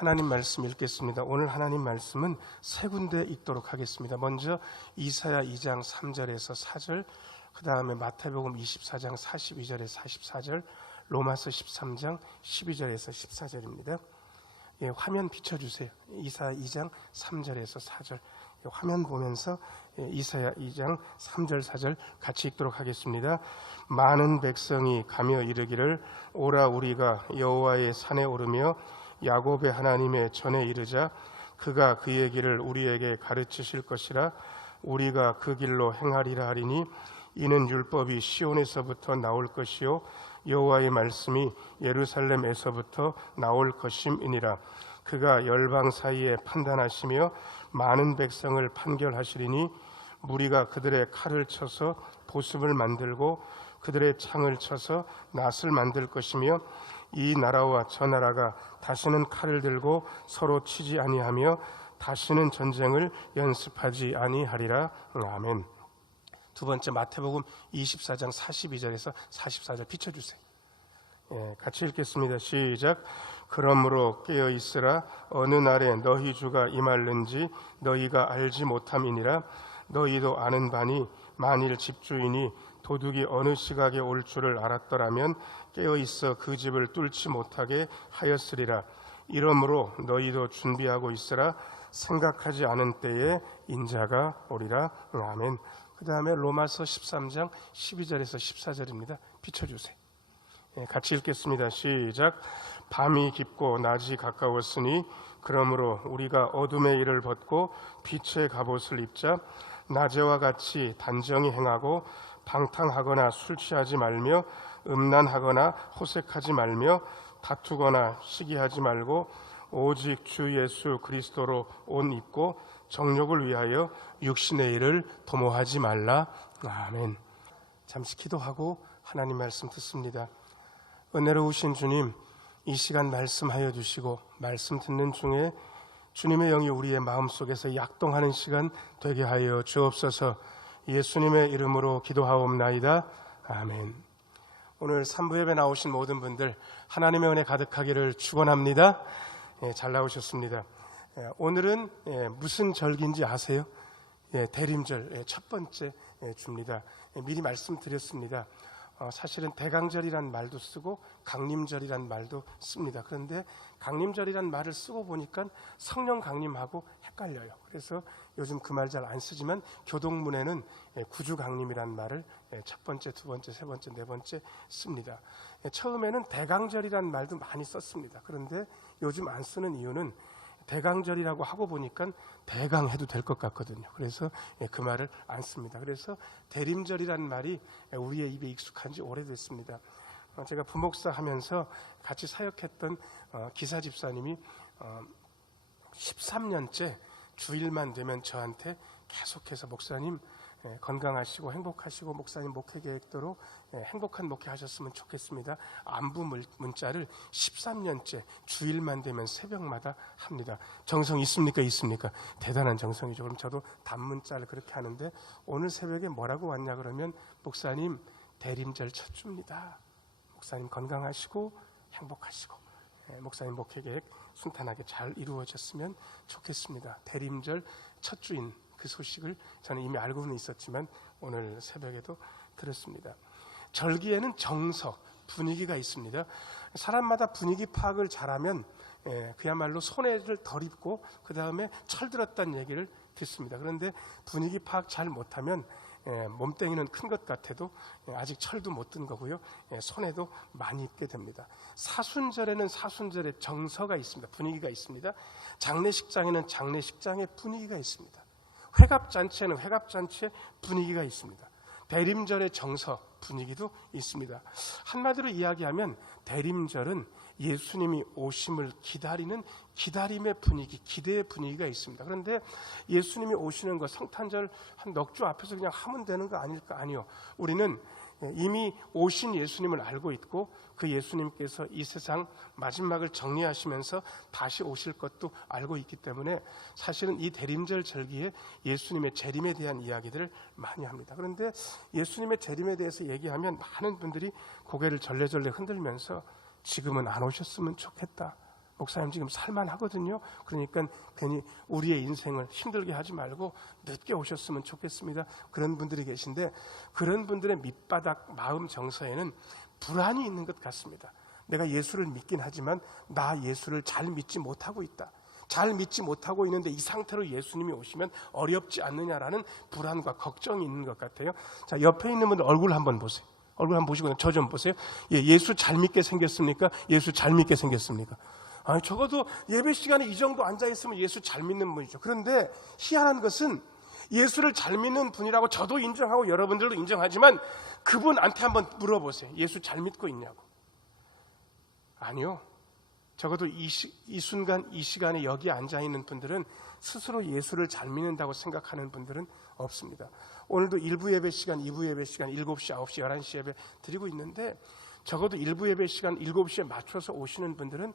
하나님 말씀 읽겠습니다. 오늘 하나님 말씀은 세 군데 읽도록 하겠습니다. 먼저 이사야 2장 3절에서 4절, 그 다음에 마태복음 24장 42절에서 44절, 로마서 13장 12절에서 14절입니다. 화면 비춰주세요. 이사야 2장 3절에서 4절, 화면 보면서 이사야 2장 3절 4절 같이 읽도록 하겠습니다. 많은 백성이 가며 이르기를 오라 우리가 여호와의 산에 오르며 야곱의 하나님의 전에 이르자 그가 그의 길을 우리에게 가르치실 것이라. 우리가 그 길로 행하리라 하리니 이는 율법이 시온에서부터 나올 것이요 여호와의 말씀이 예루살렘에서부터 나올 것임이니라. 그가 열방 사이에 판단하시며 많은 백성을 판결하시리니 무리가 그들의 칼을 쳐서 보습을 만들고 그들의 창을 쳐서 낫을 만들 것이며 이 나라와 저 나라가 다시는 칼을 들고 서로 치지 아니하며 다시는 전쟁을 연습하지 아니하리라. 아멘. 두 번째 마태복음 24장 42절에서 44절 비춰주세요. 같이 읽겠습니다. 시작. 그러므로 깨어 있으라. 어느 날에 너희 주가 임할는지 너희가 알지 못함이니라. 너희도 아는 바니 만일 집주인이 도둑이 어느 시각에 올 줄을 알았더라면 깨어 있어 그 집을 뚫지 못하게 하였으리라. 이러므로 너희도 준비하고 있으라. 생각하지 않은 때에 인자가 오리라. 아멘. 그 다음에 로마서 13장 12절에서 14절입니다. 비춰주세요. 같이 읽겠습니다. 시작. 밤이 깊고 낮이 가까웠으니 그러므로 우리가 어둠의 일을 벗고 빛의 갑옷을 입자. 낮에와 같이 단정히 행하고 방탕하거나 술 취하지 말며 음란하거나 호색하지 말며 다투거나 시기하지 말고 오직 주 예수 그리스도로 옷 입고 정욕을 위하여 육신의 일을 도모하지 말라. 아멘. 잠시 기도하고 하나님 말씀 듣습니다. 은혜로우신 주님, 이 시간 말씀하여 주시고 말씀 듣는 중에 주님의 영이 우리의 마음속에서 약동하는 시간 되게 하여 주옵소서. 예수님의 이름으로 기도하옵나이다. 아멘. 오늘 3부 예배 나오신 모든 분들 하나님의 은혜 가득하기를 축원합니다. 잘 나오셨습니다. 오늘은 무슨 절기인지 아세요? 대림절 첫 번째 주입니다. 미리 말씀드렸습니다. 사실은 대강절이란 말도 쓰고 강림절이란 말도 씁니다. 그런데 강림절이란 말을 쓰고 보니까 성령 강림하고 헷갈려요. 그래서 요즘 그 말 잘 안 쓰지만 교동문에는 구주강림이란 말을 첫 번째, 두 번째, 세 번째, 네 번째 씁니다. 처음에는 대강절이란 말도 많이 썼습니다. 그런데 요즘 안 쓰는 이유는 대강절이라고 하고 보니까 대강해도 될 것 같거든요. 그래서 그 말을 안 씁니다. 그래서 대림절이라는 말이 우리의 입에 익숙한 지 오래됐습니다. 제가 부목사 하면서 같이 사역했던 기사 집사님이 13년째 주일만 되면 저한테 계속해서 목사님 건강하시고 행복하시고 목사님 목회 계획대로 행복한 목회 하셨으면 좋겠습니다. 안부 문자를 13년째 주일만 되면 새벽마다 합니다. 정성 있습니까? 있습니까? 대단한 정성이죠. 그럼 저도 단문자를 그렇게 하는데 오늘 새벽에 뭐라고 왔냐 그러면 목사님 대림절 첫 주입니다. 목사님 건강하시고 행복하시고 목사님 목회 계획 순탄하게 잘 이루어졌으면 좋겠습니다. 대림절 첫 주인 그 소식을 저는 이미 알고는 있었지만 오늘 새벽에도 들었습니다. 절기에는 정서, 분위기가 있습니다. 사람마다 분위기 파악을 잘하면 그야말로 손해를 덜 입고 그 다음에 철들었다는 얘기를 듣습니다. 그런데 분위기 파악 잘 못하면 몸뚱이는 큰 것 같아도 아직 철도 못 든 거고요. 손해도 많이 입게 됩니다. 사순절에는 사순절의 정서가 있습니다. 분위기가 있습니다. 장례식장에는 장례식장의 분위기가 있습니다. 회갑잔치에는 회갑잔치의 분위기가 있습니다. 대림절의 정서, 분위기도 있습니다. 한마디로 이야기하면 대림절은 예수님이 오심을 기다리는 기다림의 분위기, 기대의 분위기가 있습니다. 그런데 예수님이 오시는 것, 성탄절 한 넉 주 앞에서 그냥 하면 되는 거 아닐까? 아니요. 우리는 이미 오신 예수님을 알고 있고 그 예수님께서 이 세상 마지막을 정리하시면서 다시 오실 것도 알고 있기 때문에 사실은 이 대림절 절기에 예수님의 재림에 대한 이야기들을 많이 합니다. 그런데 예수님의 재림에 대해서 얘기하면 많은 분들이 고개를 절레절레 흔들면서 지금은 안 오셨으면 좋겠다, 목사님 지금 살만하거든요. 그러니까 괜히 우리의 인생을 힘들게 하지 말고 늦게 오셨으면 좋겠습니다. 그런 분들이 계신데 그런 분들의 밑바닥 마음 정서에는 불안이 있는 것 같습니다. 내가 예수를 믿긴 하지만 나 예수를 잘 믿지 못하고 있다. 잘 믿지 못하고 있는데 이 상태로 예수님이 오시면 어렵지 않느냐라는 불안과 걱정이 있는 것 같아요. 자, 옆에 있는 분들 얼굴 한번 보세요. 얼굴 한번 보시고 저 좀 보세요. 예수 잘 믿게 생겼습니까? 예수 잘 믿게 생겼습니까? 아니, 적어도 예배 시간에 이 정도 앉아있으면 예수 잘 믿는 분이죠. 그런데 희한한 것은 예수를 잘 믿는 분이라고 저도 인정하고 여러분들도 인정하지만 그분한테 한번 물어보세요. 예수 잘 믿고 있냐고. 아니요. 적어도 이 순간 이 시간에 여기 앉아있는 분들은 스스로 예수를 잘 믿는다고 생각하는 분들은 없습니다. 오늘도 1부 예배 시간, 2부 예배 시간 7시, 9시, 11시 예배 드리고 있는데 적어도 1부 예배 시간 7시에 맞춰서 오시는 분들은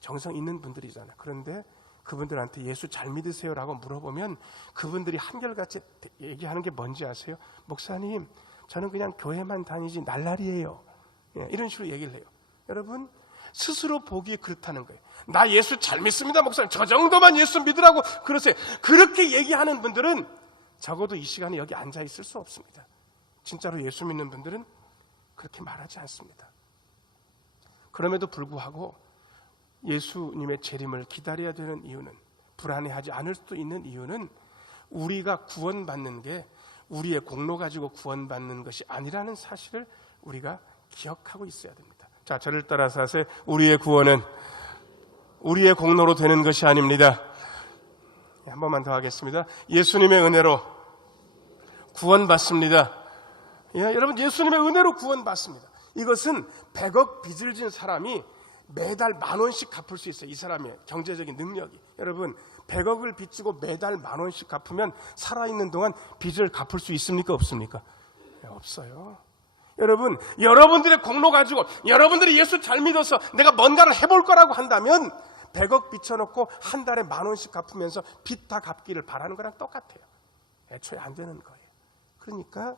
정성 있는 분들이잖아요. 그런데 그분들한테 예수 잘 믿으세요라고 물어보면 그분들이 한결같이 얘기하는 게 뭔지 아세요? 목사님, 저는 그냥 교회만 다니지 날라리예요. 이런 식으로 얘기를 해요. 여러분, 스스로 보기에 그렇다는 거예요. 나 예수 잘 믿습니다, 목사님. 저 정도만 예수 믿으라고 그러세요. 그렇게 얘기하는 분들은 적어도 이 시간에 여기 앉아 있을 수 없습니다. 진짜로 예수 믿는 분들은 그렇게 말하지 않습니다. 그럼에도 불구하고 예수님의 재림을 기다려야 되는 이유는, 불안해하지 않을 수도 있는 이유는 우리가 구원받는 게 우리의 공로 가지고 구원받는 것이 아니라는 사실을 우리가 기억하고 있어야 됩니다. 자, 저를 따라서 하세요. 우리의 구원은 우리의 공로로 되는 것이 아닙니다. 한 번만 더 하겠습니다. 예수님의 은혜로 구원받습니다. 여러분, 예수님의 은혜로 구원받습니다. 이것은 100억 빚을 진 사람이 매달 10,000원씩 갚을 수 있어요. 이 사람의 경제적인 능력이. 여러분, 100억을 빚지고 매달 10,000원씩 갚으면 살아있는 동안 빚을 갚을 수 있습니까? 없습니까? 없어요. 여러분, 여러분들의 공로 가지고 여러분들이 예수 잘 믿어서 내가 뭔가를 해볼 거라고 한다면 100억 빚혀놓고 한 달에 10,000원씩 갚으면서 빚 다 갚기를 바라는 거랑 똑같아요. 애초에 안 되는 거예요. 그러니까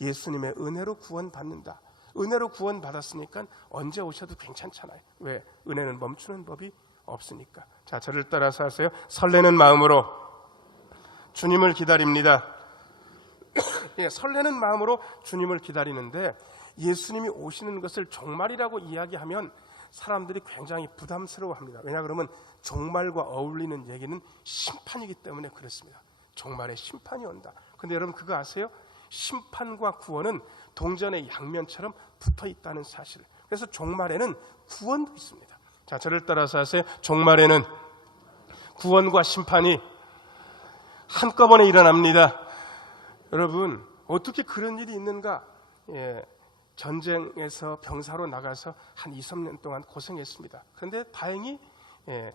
예수님의 은혜로 구원받는다. 은혜로 구원받았으니까 언제 오셔도 괜찮잖아요. 왜? 은혜는 멈추는 법이 없으니까. 자, 저를 따라서 하세요. 설레는 마음으로 주님을 기다립니다. 설레는 마음으로 주님을 기다리는데 예수님이 오시는 것을 종말이라고 이야기하면 사람들이 굉장히 부담스러워합니다. 왜냐 그러면 종말과 어울리는 얘기는 심판이기 때문에 그렇습니다. 종말에 심판이 온다. 근데 여러분 그거 아세요? 심판과 구원은 동전의 양면처럼 붙어 있다는 사실. 그래서 종말에는 구원도 있습니다. 자, 저를 따라서 하세요. 종말에는 구원과 심판이 한꺼번에 일어납니다. 여러분, 어떻게 그런 일이 있는가? 전쟁에서 병사로 나가서 한 2, 3년 동안 고생했습니다. 그런데 다행히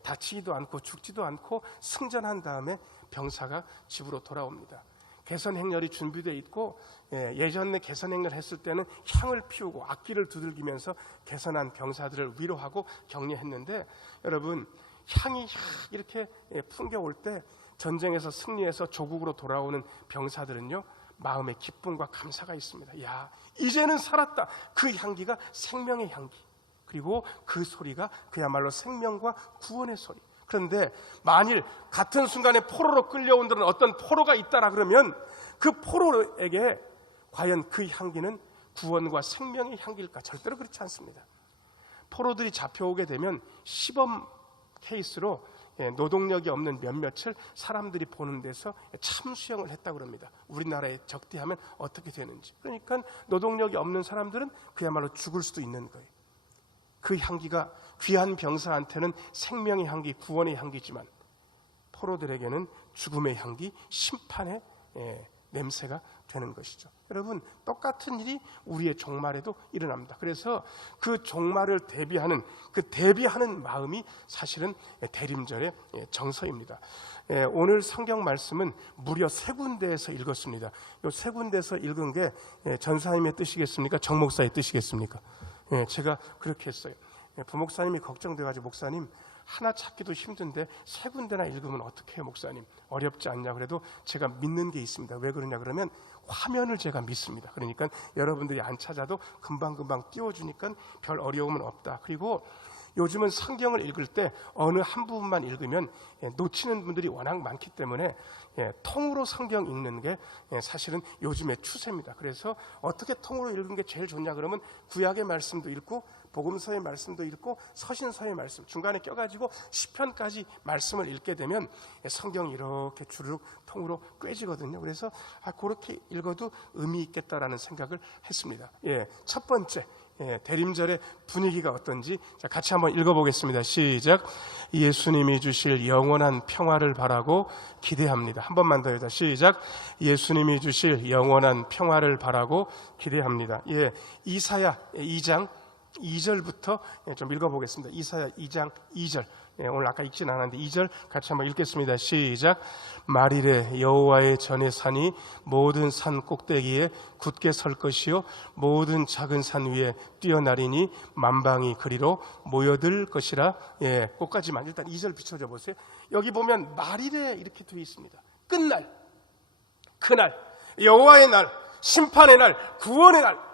다치지도 않고 죽지도 않고 승전한 다음에 병사가 집으로 돌아옵니다. 개선 행렬이 준비되어 있고 예전에 개선 행렬 했을 때는 향을 피우고 악기를 두들기면서 개선한 병사들을 위로하고 격려했는데 여러분, 향이 이렇게 풍겨올 때 전쟁에서 승리해서 조국으로 돌아오는 병사들은요, 마음에 기쁨과 감사가 있습니다. 야, 이제는 살았다. 그 향기가 생명의 향기. 그리고 그 소리가 그야말로 생명과 구원의 소리. 그런데 만일 같은 순간에 포로로 끌려온다는 어떤 포로가 있다라 그러면 그 포로에게 과연 그 향기는 구원과 생명의 향기일까? 절대로 그렇지 않습니다. 포로들이 잡혀오게 되면 시범 케이스로 노동력이 없는 몇몇을 사람들이 보는 데서 참수형을 했다고 합니다. 우리나라에 적대하면 어떻게 되는지. 그러니까 노동력이 없는 사람들은 그야말로 죽을 수도 있는 거예요. 그 향기가 귀한 병사한테는 생명의 향기, 구원의 향기지만 포로들에게는 죽음의 향기, 심판의 냄새가 되는 것이죠. 여러분, 똑같은 일이 우리의 종말에도 일어납니다. 그래서 그 종말을 대비하는 마음이 사실은 대림절의 정서입니다. 오늘 성경 말씀은 무려 3군데에서 읽었습니다. 이 3군데에서 읽은 게 전사님의 뜻이겠습니까? 정목사의 뜻이겠습니까? 제가 그렇게 했어요. 부목사님이 걱정돼가지고 목사님 하나 찾기도 힘든데 3군데나 읽으면 어떻게 해요 목사님? 어렵지 않냐 그래도 제가 믿는 게 있습니다. 왜 그러냐 그러면 화면을 제가 믿습니다. 그러니까 여러분들이 안 찾아도 금방금방 띄워주니까 별 어려움은 없다. 그리고 요즘은 성경을 읽을 때 어느 한 부분만 읽으면 놓치는 분들이 워낙 많기 때문에 통으로 성경 읽는 게 사실은 요즘의 추세입니다. 그래서 어떻게 통으로 읽는 게 제일 좋냐 그러면 구약의 말씀도 읽고 복음서의 말씀도 읽고 서신서의 말씀 중간에 껴가지고 시편까지 말씀을 읽게 되면 성경이 이렇게 주르륵 통으로 꿰지거든요. 그래서 그렇게 읽어도 의미 있겠다라는 생각을 했습니다. 첫 번째, 대림절의 분위기가 어떤지 같이 한번 읽어보겠습니다. 시작. 예수님이 주실 영원한 평화를 바라고 기대합니다. 한 번만 더 해자. 시작. 예수님이 주실 영원한 평화를 바라고 기대합니다. 이사야 2장 2절부터 좀 읽어보겠습니다. 이사야 2장 2절. 오늘 아까 읽진 않았는데 2절 같이 한번 읽겠습니다. 시작. 말일에 여호와의 전의 산이 모든 산 꼭대기에 굳게 설 것이요 모든 작은 산 위에 뛰어나리니 만방이 그리로 모여들 것이라. 꼭까지만 일단 2절 비춰줘 보세요. 여기 보면 말일에 이렇게 되어 있습니다. 끝날, 그날, 여호와의 날, 심판의 날, 구원의 날.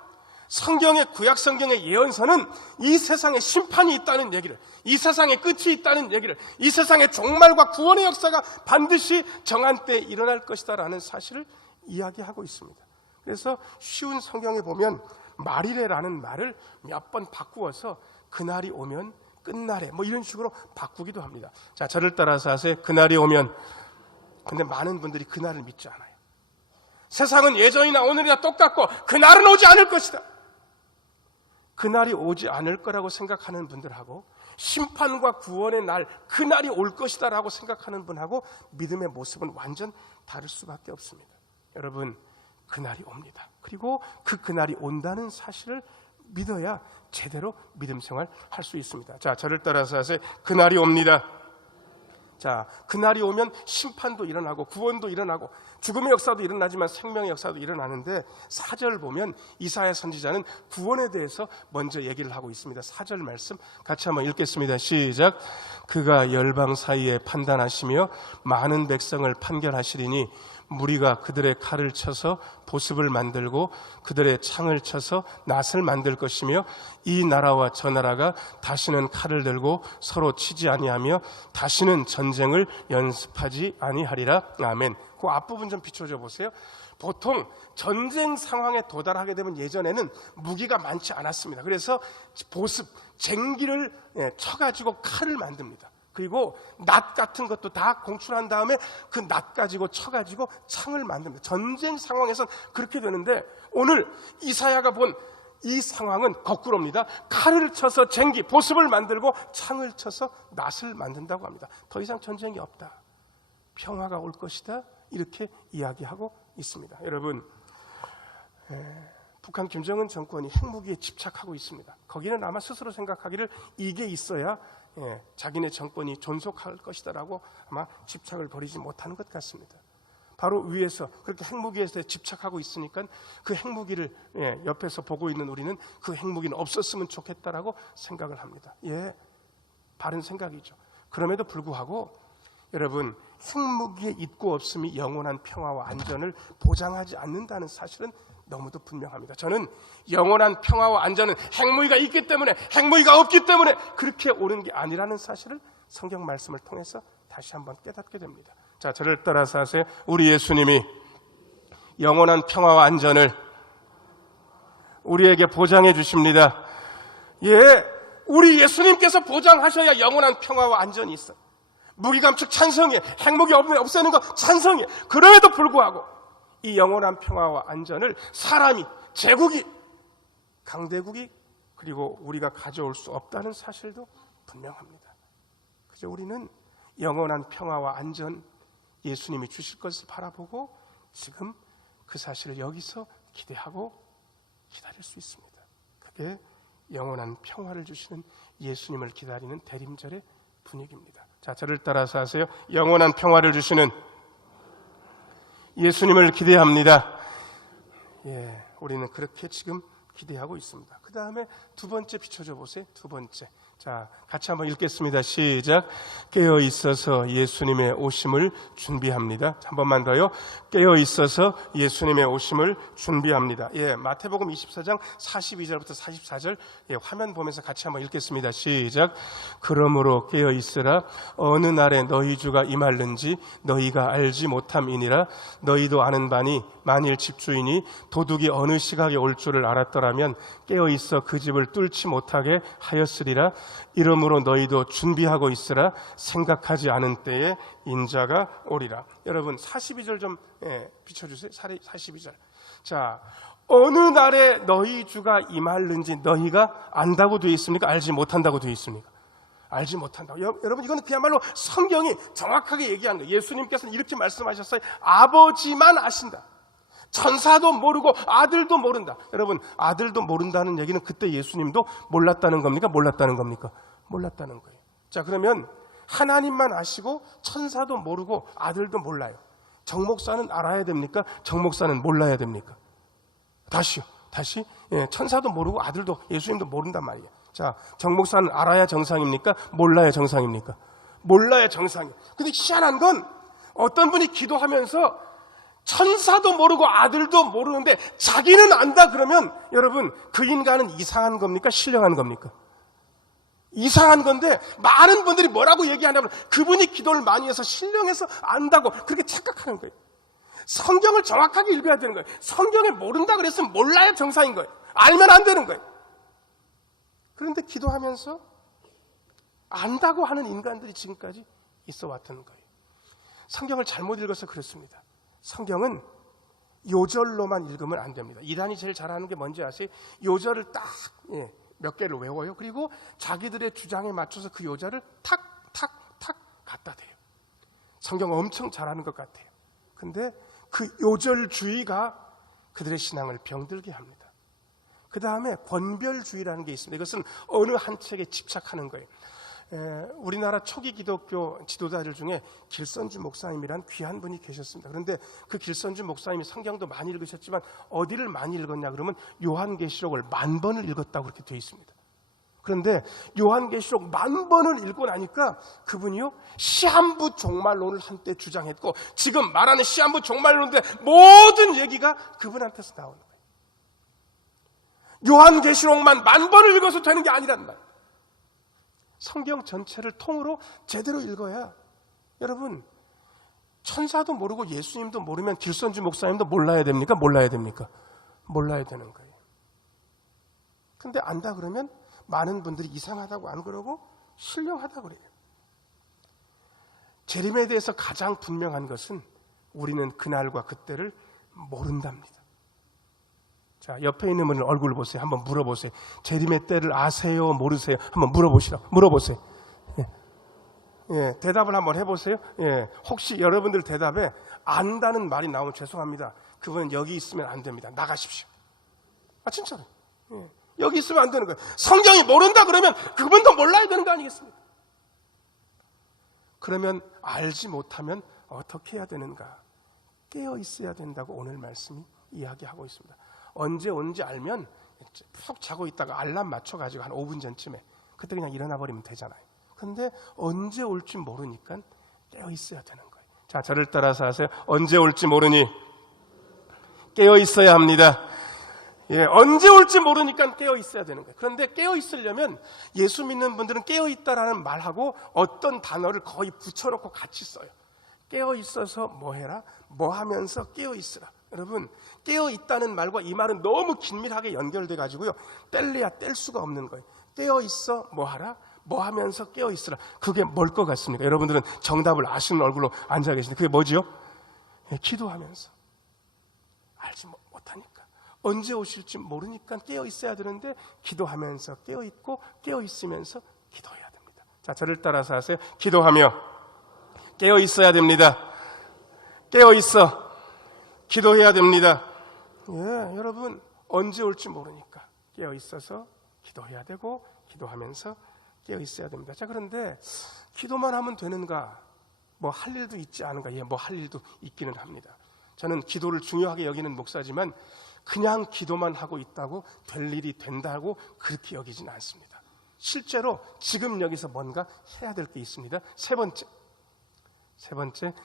성경의 구약 성경의 예언서는 이 세상에 심판이 있다는 얘기를, 이 세상에 끝이 있다는 얘기를, 이 세상의 종말과 구원의 역사가 반드시 정한 때에 일어날 것이다라는 사실을 이야기하고 있습니다. 그래서 쉬운 성경에 보면 말이래라는 말을 몇 번 바꾸어서 그날이 오면 끝날에 이런 식으로 바꾸기도 합니다. 자, 저를 따라서 하세요. 그날이 오면. 근데 많은 분들이 그날을 믿지 않아요. 세상은 예전이나 오늘이나 똑같고 그날은 오지 않을 것이다. 그날이 오지 않을 거라고 생각하는 분들하고 심판과 구원의 날, 그날이 올 것이다 라고 생각하는 분하고 믿음의 모습은 완전 다를 수밖에 없습니다. 여러분, 그날이 옵니다. 그리고 그날이 온다는 사실을 믿어야 제대로 믿음 생활 할 수 있습니다. 자, 저를 따라서 하세요. 그날이 옵니다. 자, 그날이 오면 심판도 일어나고 구원도 일어나고 죽음의 역사도 일어나지만 생명의 역사도 일어나는데 4절 보면 이사야 선지자는 구원에 대해서 먼저 얘기를 하고 있습니다. 4절 말씀 같이 한번 읽겠습니다. 시작. 그가 열방 사이에 판단하시며 많은 백성을 판결하시리니 무리가 그들의 칼을 쳐서 보습을 만들고 그들의 창을 쳐서 낫을 만들 것이며 이 나라와 저 나라가 다시는 칼을 들고 서로 치지 아니하며 다시는 전쟁을 연습하지 아니하리라. 아멘. 그 앞부분 좀 비춰줘 보세요. 보통 전쟁 상황에 도달하게 되면 예전에는 무기가 많지 않았습니다. 그래서 보습, 쟁기를 쳐가지고 칼을 만듭니다. 그리고 낫 같은 것도 다 공출한 다음에 그 낫 가지고 쳐가지고 창을 만듭니다. 전쟁 상황에선 그렇게 되는데 오늘 이사야가 본 이 상황은 거꾸로입니다. 칼을 쳐서 쟁기, 보습을 만들고 창을 쳐서 낫을 만든다고 합니다. 더 이상 전쟁이 없다. 평화가 올 것이다. 이렇게 이야기하고 있습니다. 여러분, 북한 김정은 정권이 핵무기에 집착하고 있습니다. 거기는 아마 스스로 생각하기를 이게 있어야 자기네 정권이 존속할 것이다라고 아마 집착을 버리지 못하는 것 같습니다. 바로 위에서 그렇게 핵무기에 집착하고 있으니까 그 핵무기를 옆에서 보고 있는 우리는 그 핵무기는 없었으면 좋겠다라고 생각을 합니다. 바른 생각이죠. 그럼에도 불구하고 여러분, 핵무기의 있고 없음이 영원한 평화와 안전을 보장하지 않는다는 사실은 너무도 분명합니다. 저는 영원한 평화와 안전은 핵무기가 있기 때문에, 핵무기가 없기 때문에 그렇게 오는 게 아니라는 사실을 성경 말씀을 통해서 다시 한번 깨닫게 됩니다. 자, 저를 따라서 하세요. 우리 예수님이 영원한 평화와 안전을 우리에게 보장해 주십니다. 우리 예수님께서 보장하셔야 영원한 평화와 안전이 있어요. 무기 감축 찬성이에요. 핵무기 없애는 거 찬성이에요. 그럼에도 불구하고 이 영원한 평화와 안전을 사람이, 제국이, 강대국이 그리고 우리가 가져올 수 없다는 사실도 분명합니다. 그저 우리는 영원한 평화와 안전, 예수님이 주실 것을 바라보고 지금 그 사실을 여기서 기대하고 기다릴 수 있습니다. 그게 영원한 평화를 주시는 예수님을 기다리는 대림절의 분위기입니다. 자, 저를 따라서 하세요. 영원한 평화를 주시는 예수님을 기대합니다. 우리는 그렇게 지금 기대하고 있습니다. 다음에 두 번째 비춰줘 보세요. 두 번째. 자, 같이 한번 읽겠습니다. 시작. 깨어 있어서 예수님의 오심을 준비합니다. 한 번만 더요. 깨어 있어서 예수님의 오심을 준비합니다. 예, 마태복음 24장 42절부터 44절. 예, 화면 보면서 같이 한번 읽겠습니다. 시작. 그러므로 깨어 있으라. 어느 날에 너희 주가 임할는지 너희가 알지 못함이니라. 너희도 아는 바니 만일 집주인이 도둑이 어느 시각에 올 줄을 알았더라면 깨어 있어 그 집을 뚫지 못하게 하였으리라. 이러므로 너희도 준비하고 있으라. 생각하지 않은 때에 인자가 오리라. 여러분 42절 좀 비춰주세요. 42절. 자, 어느 날에 너희 주가 임할는지 너희가 안다고 되어 있습니까? 알지 못한다고 되어 있습니까? 알지 못한다고. 여러분 이거는 그야말로 성경이 정확하게 얘기한 거예요. 예수님께서는 이렇게 말씀하셨어요. 아버지만 아신다. 천사도 모르고 아들도 모른다. 여러분 아들도 모른다는 얘기는 그때 예수님도 몰랐다는 겁니까? 몰랐다는 겁니까? 몰랐다는 거예요. 자, 그러면 하나님만 아시고 천사도 모르고 아들도 몰라요. 정목사는 알아야 됩니까? 정목사는 몰라야 됩니까? 다시 천사도 모르고 아들도 예수님도 모른단 말이에요. 자, 정목사는 알아야 정상입니까? 몰라야 정상입니까? 몰라야 정상이에요. 근데 희한한 건 어떤 분이 기도하면서 천사도 모르고 아들도 모르는데 자기는 안다 그러면 여러분 그 인간은 이상한 겁니까? 신령한 겁니까? 이상한 건데 많은 분들이 뭐라고 얘기하냐면 그분이 기도를 많이 해서 신령해서 안다고 그렇게 착각하는 거예요. 성경을 정확하게 읽어야 되는 거예요. 성경에 모른다 그랬으면 몰라야 정상인 거예요. 알면 안 되는 거예요. 그런데 기도하면서 안다고 하는 인간들이 지금까지 있어 왔다는 거예요. 성경을 잘못 읽어서 그렇습니다. 성경은 요절로만 읽으면 안 됩니다. 이단이 제일 잘하는 게 뭔지 아세요? 요절을 딱 몇 개를 외워요. 그리고 자기들의 주장에 맞춰서 그 요절을 탁탁탁 갖다 대요. 성경 엄청 잘하는 것 같아요. 근데 그 요절주의가 그들의 신앙을 병들게 합니다. 그 다음에 권별주의라는 게 있습니다. 이것은 어느 한 책에 집착하는 거예요. 우리나라 초기 기독교 지도자들 중에 길선주 목사님이란 귀한 분이 계셨습니다. 그런데 그 길선주 목사님이 성경도 많이 읽으셨지만 어디를 많이 읽었냐 그러면 요한계시록을 10,000번을 읽었다고 그렇게 되어 있습니다. 그런데 요한계시록 10,000번을 읽고 나니까 그분이요 시한부 종말론을 한때 주장했고 지금 말하는 시한부 종말론인데 모든 얘기가 그분한테서 나오는 거예요. 요한계시록만 10,000번을 읽어서 되는 게 아니란 말이에요. 성경 전체를 통으로 제대로 읽어야 여러분 천사도 모르고 예수님도 모르면 길선주 목사님도 몰라야 됩니까? 몰라야 됩니까? 몰라야 되는 거예요. 근데 안다 그러면 많은 분들이 이상하다고 안 그러고 신령하다고 그래요. 재림에 대해서 가장 분명한 것은 우리는 그날과 그때를 모른답니다. 자, 옆에 있는 분을 얼굴 보세요. 한번 물어보세요. 재림의 때를 아세요? 모르세요? 한번 물어보세요. 예, 대답을 한번 해보세요. 예, 혹시 여러분들 대답에 안다는 말이 나오면 죄송합니다. 그분은 여기 있으면 안 됩니다. 나가십시오. 아, 진짜로. 예, 여기 있으면 안 되는 거예요. 성경이 모른다 그러면 그분도 몰라야 되는 거 아니겠습니까? 그러면 알지 못하면 어떻게 해야 되는가? 깨어 있어야 된다고 오늘 말씀이 이야기하고 있습니다. 언제 온지 알면 푹 자고 있다가 알람 맞춰가지고 한 5분 전쯤에 그때 그냥 일어나 버리면 되잖아요. 그런데 언제 올지 모르니까 깨어 있어야 되는 거예요. 자, 저를 따라서 하세요. 언제 올지 모르니 깨어 있어야 합니다. 예, 언제 올지 모르니까 깨어 있어야 되는 거예요. 그런데 깨어 있으려면 예수 믿는 분들은 깨어 있다라는 말하고 어떤 단어를 거의 붙여놓고 같이 써요. 깨어 있어서 뭐 해라? 뭐 하면서 깨어 있으라. 여러분, 깨어 있다는 말과 이 말은 너무 긴밀하게 연결돼 가지고요. 뗄래야 뗄 수가 없는 거예요. 깨어 있어 뭐 하라? 뭐 하면서 깨어 있으라. 그게 뭘 것 같습니까? 여러분들은 정답을 아시는 얼굴로 앉아 계시는데 그게 뭐지요? 예, 기도하면서. 알지 못하니까. 언제 오실지 모르니까 깨어 있어야 되는데 기도하면서 깨어 있고 깨어 있으면서 기도해야 됩니다. 자, 저를 따라서 하세요. 기도하며 깨어 있어야 됩니다. 깨어 있어 기도해야 됩니다. 예, 여러분 언제 올지 모르니까 깨어 있어서 기도해야 되고 기도하면서 깨어 있어야 됩니다. 자, 그런데 기도만 하면 되는가? 뭐 할 일도 있지 않은가? 예, 뭐 할 일도 있기는 합니다. 저는 기도를 중요하게 여기는 목사지만 그냥 기도만 하고 있다고 될 일이 된다고 그렇게 여기진 않습니다. 실제로 지금 여기서 뭔가 해야 될 게 있습니다. 세 번째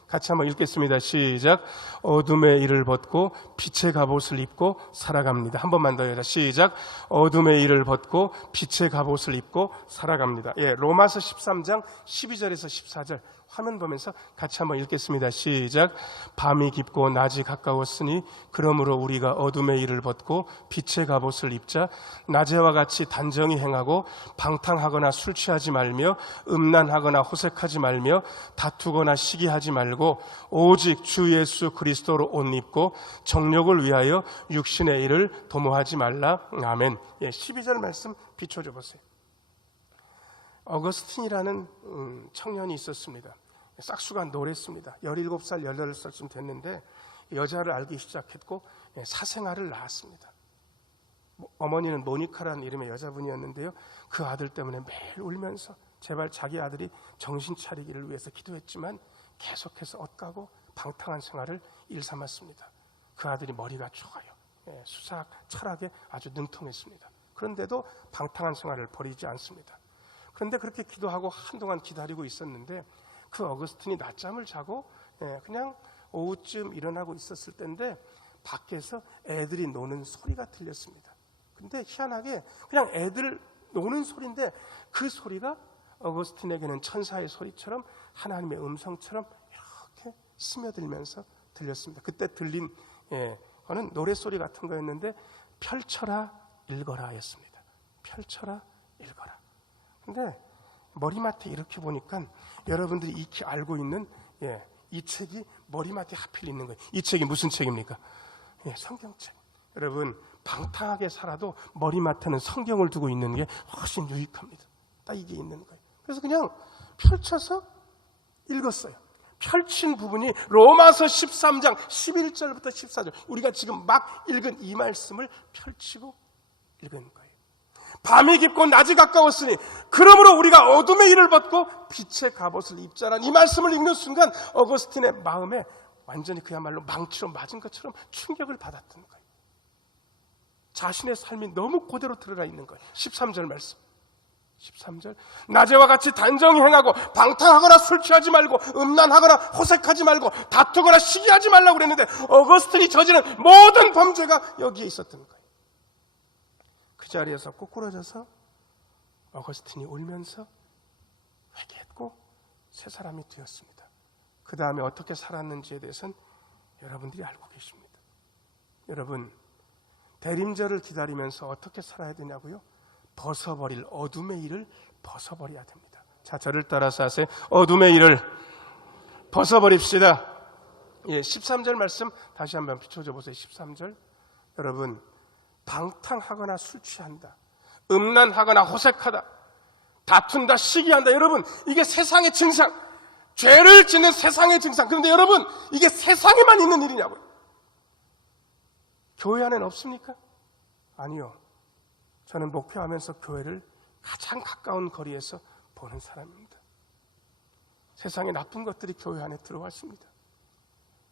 같이 한번 읽겠습니다. 시작. 어둠의 일을 벗고 빛의 갑옷을 입고 살아갑니다. 한 번만 더 해라. 시작. 어둠의 일을 벗고 빛의 갑옷을 입고 살아갑니다. 로마서 13장 12절에서 14절 화면 보면서 같이 한번 읽겠습니다. 시작. 밤이 깊고 낮이 가까웠으니 그러므로 우리가 어둠의 일을 벗고 빛의 갑옷을 입자. 낮에와 같이 단정히 행하고 방탕하거나 술 취하지 말며 음란하거나 호색하지 말며 다투거나 시기하지 말고 오직 주 예수 그리스도로 옷 입고 정욕을 위하여 육신의 일을 도모하지 말라. 아멘. 12절 말씀 비춰줘 보세요. 어거스틴이라는 청년이 있었습니다. 싹수가 노랬습니다. 17살, 18살쯤 됐는데 여자를 알기 시작했고 사생아를 낳았습니다. 어머니는 모니카라는 이름의 여자분이었는데요. 그 아들 때문에 매일 울면서 제발 자기 아들이 정신 차리기를 위해서 기도했지만 계속해서 엇가고 방탕한 생활을 일삼았습니다. 그 아들이 머리가 좋아요. 수사 철학에 아주 능통했습니다. 그런데도 방탕한 생활을 버리지 않습니다. 그런데 그렇게 기도하고 한동안 기다리고 있었는데 그 어거스틴이 낮잠을 자고 그냥 오후쯤 일어나고 있었을 때인데 밖에서 애들이 노는 소리가 들렸습니다. 근데 희한하게 그냥 애들 노는 소리인데 그 소리가 어거스틴에게는 천사의 소리처럼 하나님의 음성처럼 이렇게 스며들면서 들렸습니다. 그때 들린 그거는 노래소리 같은 거였는데 펼쳐라 읽어라 였습니다. 펼쳐라 읽어라. 근데 머리맡에 이렇게 보니까 여러분들이 익히 알고 있는 이 책이 머리맡에 하필 있는 거예요. 이 책이 무슨 책입니까? 성경책. 여러분 방탕하게 살아도 머리맡에는 성경을 두고 있는 게 훨씬 유익합니다. 딱 이게 있는 거예요. 그래서 그냥 펼쳐서 읽었어요. 펼친 부분이 로마서 13장 11절부터 14절 우리가 지금 막 읽은 이 말씀을 펼치고 읽은 거예요. 밤이 깊고 낮이 가까웠으니 그러므로 우리가 어둠의 일을 벗고 빛의 갑옷을 입자란 이 말씀을 읽는 순간 어거스틴의 마음에 완전히 그야말로 망치로 맞은 것처럼 충격을 받았던 거예요. 자신의 삶이 너무 그대로 들어가 있는 거예요. 13절 말씀 13절 낮에와 같이 단정히 행하고 방탕하거나 술 취하지 말고 음란하거나 호색하지 말고 다투거나 시기하지 말라고 그랬는데 어거스틴이 저지른 모든 범죄가 여기에 있었던 거예요. 그 자리에서 꼬꾸러져서 어거스틴이 울면서 회개했고 새 사람이 되었습니다. 그 다음에 어떻게 살았는지에 대해서는 여러분들이 알고 계십니다. 여러분 대림절을 기다리면서 어떻게 살아야 되냐고요? 벗어버릴 어둠의 일을 벗어버려야 됩니다. 자, 저를 따라서 하세요. 어둠의 일을 벗어버립시다. 13절 말씀 다시 한번 비춰줘 보세요. 13절 여러분 방탕하거나 술 취한다, 음란하거나 호색하다, 다툰다, 시기한다. 여러분 이게 세상의 증상, 죄를 짓는 세상의 증상. 그런데 여러분 이게 세상에만 있는 일이냐고요? 교회 안에는 없습니까? 아니요. 저는 목회하면서 교회를 가장 가까운 거리에서 보는 사람입니다. 세상의 나쁜 것들이 교회 안에 들어왔습니다.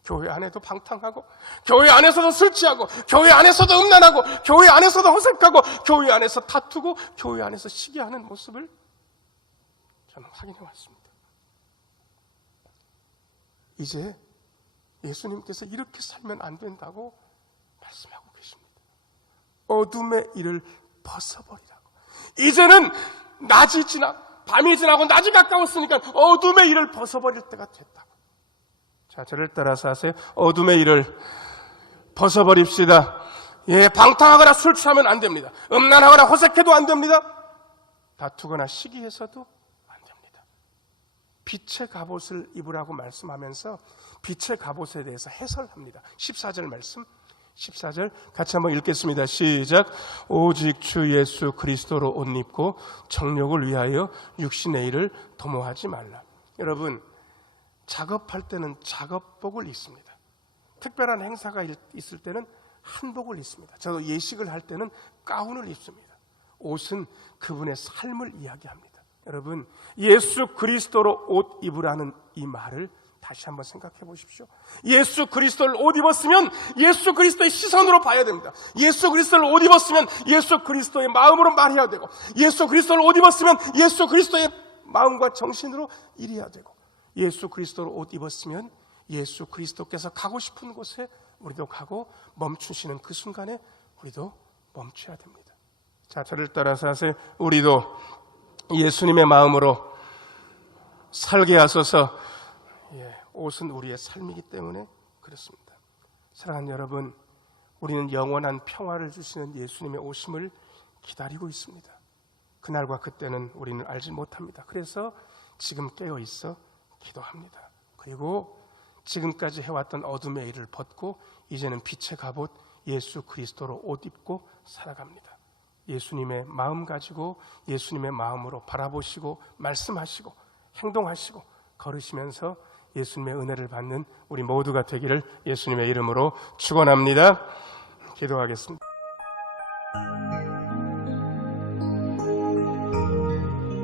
교회 안에도 방탕하고, 교회 안에서도 술 취하고, 교회 안에서도 음란하고, 교회 안에서도 호색하고, 교회 안에서 다투고, 교회 안에서 시기하는 모습을 저는 확인해 왔습니다. 이제 예수님께서 이렇게 살면 안 된다고 말씀하고 계십니다. 어둠의 일을 벗어버리라고. 이제는 낮이 지나 밤이 지나고 낮이 가까웠으니까 어둠의 일을 벗어버릴 때가 됐다고. 자, 저를 따라서 하세요. 어둠의 일을 벗어버립시다. 방탕하거나 술 취하면 안 됩니다. 음란하거나 호색해도 안 됩니다. 다투거나 시기해서도 안 됩니다. 빛의 갑옷을 입으라고 말씀하면서 빛의 갑옷에 대해서 해설합니다. 14절 말씀 14절 같이 한번 읽겠습니다. 시작. 오직 주 예수 그리스도로 옷 입고 정욕을 위하여 육신의 일을 도모하지 말라. 여러분 작업할 때는 작업복을 입습니다. 특별한 행사가 있을 때는 한복을 입습니다. 저도 예식을 할 때는 가운을 입습니다. 옷은 그분의 삶을 이야기합니다. 여러분 예수 그리스도로 옷 입으라는 이 말을 다시 한번 생각해 보십시오. 예수 그리스도를 옷 입었으면 예수 그리스도의 시선으로 봐야 됩니다. 예수 그리스도를 옷 입었으면 예수 그리스도의 마음으로 말해야 되고, 예수 그리스도를 옷 입었으면 예수 그리스도의 마음과 정신으로 일해야 되고, 예수 그리스도를 옷 입었으면 예수 그리스도께서 가고 싶은 곳에 우리도 가고, 멈추시는 그 순간에 우리도 멈춰야 됩니다. 자, 저를 따라서 하세요. 우리도 예수님의 마음으로 살게 하소서. 옷은 우리의 삶이기 때문에 그렇습니다. 사랑하는 여러분, 우리는 영원한 평화를 주시는 예수님의 오심을 기다리고 있습니다. 그날과 그때는 우리는 알지 못합니다. 그래서 지금 깨어 있어 기도합니다. 그리고 지금까지 해왔던 어둠의 일을 벗고 이제는 빛의 갑옷 예수 그리스도로 옷 입고 살아갑니다. 예수님의 마음 가지고 예수님의 마음으로 바라보시고 말씀하시고 행동하시고 걸으시면서 예수님의 은혜를 받는 우리 모두가 되기를 예수님의 이름으로 축원합니다. 기도하겠습니다.